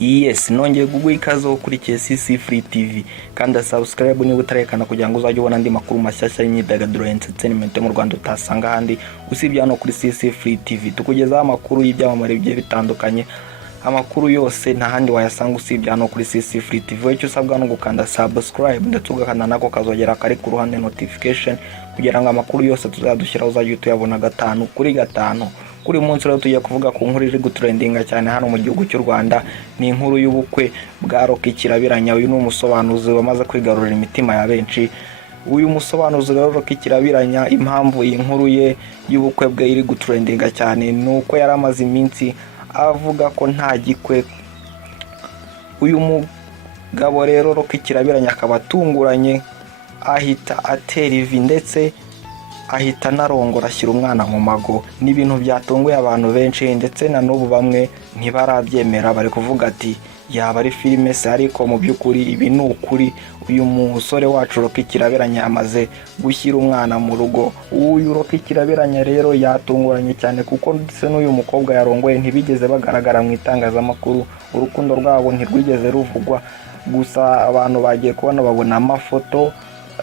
Yes, nongeye kuguha ikaze wo ukurikiye CC Free TV kandi subscribe niba utarekana kugira ngo uzajye ubona andi makuru mashyashya y'imyidagaduro entertainment mu Rwanda utasanga handi usibye hano kuri CC Free TV. Tukugezaho amakuru y'ibyamamare bigiye bitandukanye, amakuru yose nta handi wayasanga usibye hano kuri CC Free TV. Icyo usabwa no gukanda subscribe ndetse ugakanda nako kazogera kari ku ruhande notification kugira ngo amakuru yose tuzadushyiraho uzajye tuyabona gatanu kuri gatanu. Kuri munsi rero tugiye kuvuga ku nkuru iri gutrendinga cyane hano mu gihugu cy'u Rwanda. Ni inkuru y'ubukwe bwa Rocky Kirabiranya. Uyu ni umusobanuzi wamaze kwigarurira imitima ya benshi. Uyu musobanuzi rero Rocky Kirabiranya, impamvu iyi nkuru ye y'ubukwe bwe iri gutrendinga cyane nuko yari amaze iminsi avuga ko nta gikwe. Uyu mugabo rero Rocky Kirabiranya akaba atunguranye ahita atera ivi ndetse ahita narongora ashyira umwana mu mago. Ni ibintu byatunguye abantu benshi ndetse na n'ubu bamwe ntibarabyemera, bari kuvuga ati yaba ari filime se, ariko mu by'ukuri ibi ni ukuri. Uyu musore wacu Rocky Kirabiranya amaze gushyira umwana mu rugo. Uyu Rocky Kirabiranya rero yatunguranye cyane kuko ndetse n'uyu mukobwa yarongoye ntibigeze bagaragara mu itangazamakuru, urukundo rwabo ntirwigeze ruvugwa. Gusa abantu bagiye kubona babona amafoto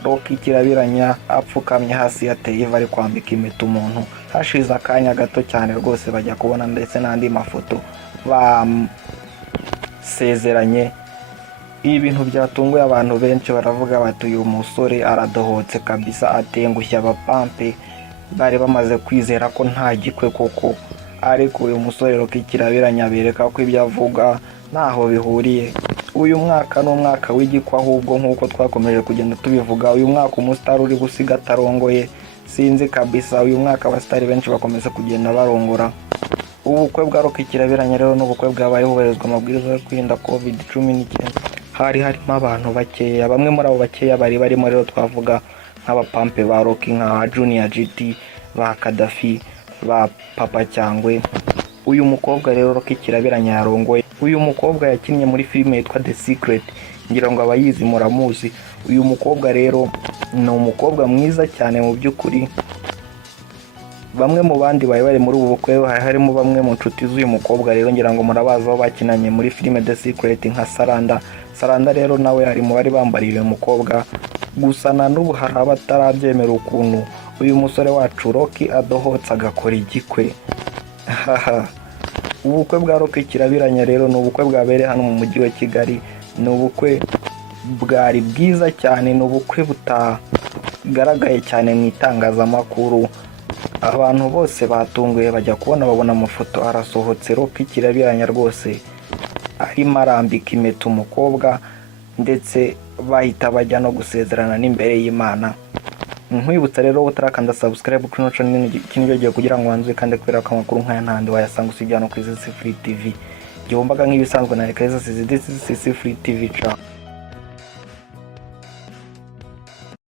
Rocky Kirabiranya apfukamye hasi yateye ivi ari kwambika impeta umuntu. Hashize akanya gato cyane rwose bajya kubona ndetse n'andi mafoto basezeranye. Ibintu byatunguye abantu benshi, baravuga bati uyu musore aradohotse kabisa, atengushya abapampe bari bamaze kwizera ko nta gikwe koko. Ariko uyu musore Rocky Kirabiranya bereka ko ibyo avuga ntaho bihuriye. Uyu mwaka ni umwaka w'igikwa, ahubwo nk'uko twakomeje kugenda tubivuga, uyu mwaka umusitari uri gusiga atarongoye sinzi kabisa. Uyu mwaka abasitari benshi bakomeza kugenda barongora. Ubukwe bwa Rocky Kirabiranya rero n'ubukwe bwabaye hubahirizwa amabwiriza yo kwirinda COVID-19. Hari harimo abantu bakeya, bamwe muri abo bakeya bari barimo rero twavuga nk'abapampe ba Rocky nka Junior GT, ba Kadafi, ba Papa Cyangwe. Uyu mukobwa rero Rocky Kirabiranya yarongoye. Uyu mukobwa yakinnye muri filime yitwa The Secret, ngira ngo abayizi muramuzi. Uyu mukobwa rero ni umukobwa mwiza cyane mu by'ukuri. Bamwe mu bandi bari muri ubu bukwe harimo bamwe mu nshuti z'uyu mukobwa rero, ngira ngo murabazi aho bakinanye muri filime The Secret nka Saranda rero nawe ari mu bari bambariye uyu mukobwa. Gusa na n'ubu hari abatarabyemera ukuntu uyu musore wacu Rocky adohotse agakora igikwe. Ubukwe bwa Rocky Kirabiranya rero ni ubukwe bwabereye hano mu mujyi wa Kigali. Ni ubukwe bwari bwiza cyane, ni ubukwe butagaragaye cyane mu itangazamakuru. Abantu bose batunguye bajya kubona babona amafoto arasohotse Rocky Kirabiranya rwose arimo arambika impeta umukobwa, ndetse bahita bajya no gusezerana n'imbere y'Imana. Nkwibutsa rero utarakanda subscribe kuri channel kinyogiye kugira ngo wanzuye kandi kwera ko amakuru nk'aya ntandi wayasanga usijyana kuri CC Free TV. Gihombaga nk'ibisanzwe na Ekeza CC Free TV cha.